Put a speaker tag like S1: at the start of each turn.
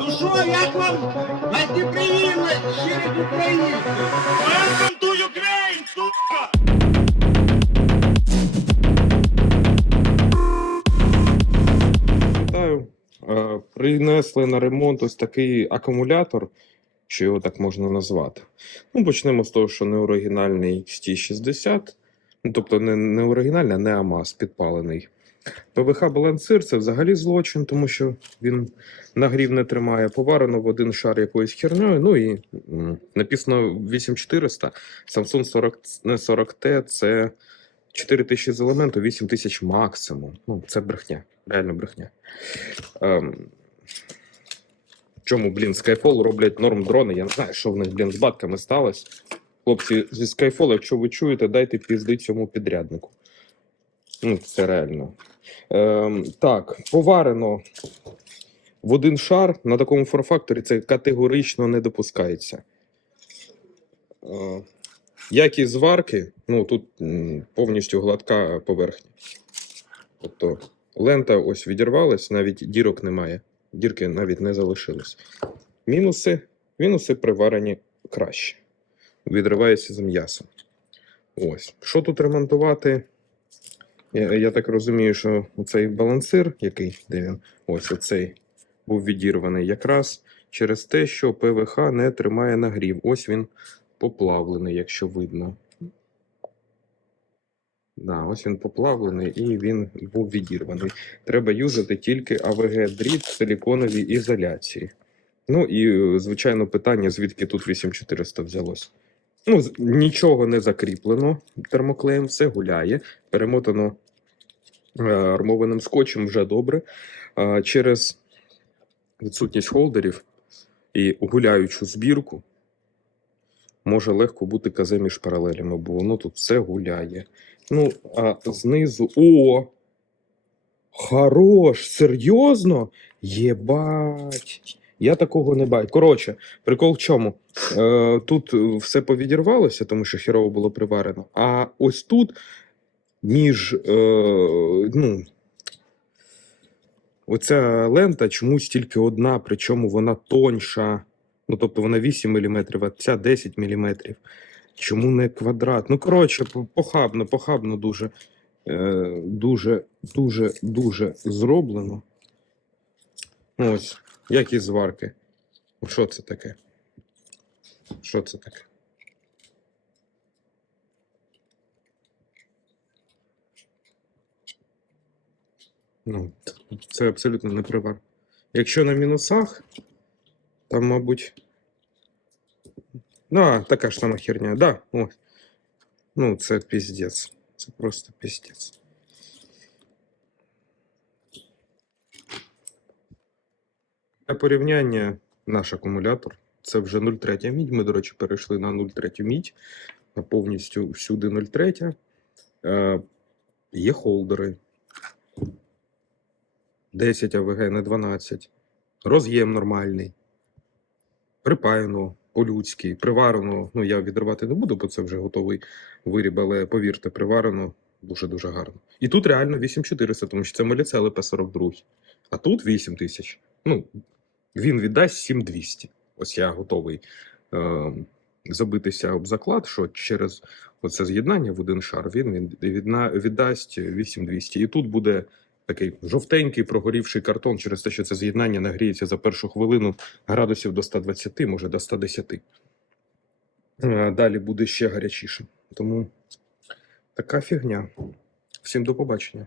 S1: Ну що, як вам гостеприимность через українців? Welcome to Ukraine, сука!
S2: Вітаю. Е, Принесли на ремонт ось такий акумулятор, що його так можна назвати. Ну, почнемо з того, що не оригінальний XT60, ну, тобто не, не оригінальний, а не АМАЗ, підпалений. ПВХ балансир це взагалі злочин, тому що він нагрів не тримає. Поварено в один шар якоюсь херньою. Ну і написано 8400, Samsung 40, 40T це 4000 з елементу, 8000 максимум. Ну, це брехня, реально брехня. Ем, чому, блін, Skyfall роблять норм дрони? Я не знаю, що в них, блін, з батками сталося. Хлопці, зі Skyfall, якщо ви чуєте, дайте пізди цьому підряднику. Ну, це реально. Ем, так, поварено в один шар на такому форм-факторі це категорично не допускається. Е, якість зварки, ну тут повністю гладка поверхня. Тобто лента ось відірвалась, навіть дірок немає. Дірки навіть не залишились. Мінуси. Мінуси приварені краще. Відривається з м'ясом. Ось. Що тут ремонтувати? Я, я так розумію, що цей балансир, який де він? Ось оцей був відірваний якраз через те, що ПВХ не тримає нагрів. Ось він поплавлений, якщо видно. Да, ось він поплавлений і він був відірваний. Треба юзати тільки АВГ-дріт в силіконовій ізоляції. Ну і, е, звичайно, питання, звідки тут 8400 взялось. Ну, нічого не закріплено термоклеєм, все гуляє, перемотано е, армованим скотчем вже добре. Через відсутність холдерів і гуляючу збірку може легко бути казе між паралелями, бо воно тут все гуляє. Ну, а знизу. О! Хорош! Серйозно? Єбать! Я такого не бачу. Коротше, прикол в чому? Е, тут все повідірвалося, тому що херово було приварено. А ось тут між. Е, ну, оця лента чомусь тільки одна, причому вона тоньша. Ну, тобто вона 8 мм, а ця 10 мм. Чому не квадрат? Ну, коротше, похабно, похабно дуже. Е, дуже, дуже, дуже зроблено. Ось, як і зварки. Що це таке? Що це таке? Ну, це абсолютно не привар. Якщо на мінусах, там, мабуть. Да, така ж сама херня. Да, ось. Ну, це піздець. Це просто піздець. Для порівняння наш акумулятор. Це вже 0,3 мідь. Ми, до речі, перейшли на 0,3 мідь. На повністю всюди 0,3. Е, є холдери. 10 АВГ, не 12. Роз'єм нормальний. Припаяно по-людськи, приварено. Ну, я відривати не буду, бо це вже готовий виріб, але повірте, приварено дуже-дуже гарно. І тут реально 8400, тому що це Моліце ЛП-42. А тут 8000. Ну, він віддасть 7200. Ось я готовий е, забитися об заклад, що через оце з'єднання в один шар він, він відна, віддасть 8200. І тут буде такий жовтенький прогорівший картон через те, що це з'єднання нагріється за першу хвилину градусів до 120, може до 110. Е, Далі буде ще гарячіше. Тому така фігня. Всім до побачення.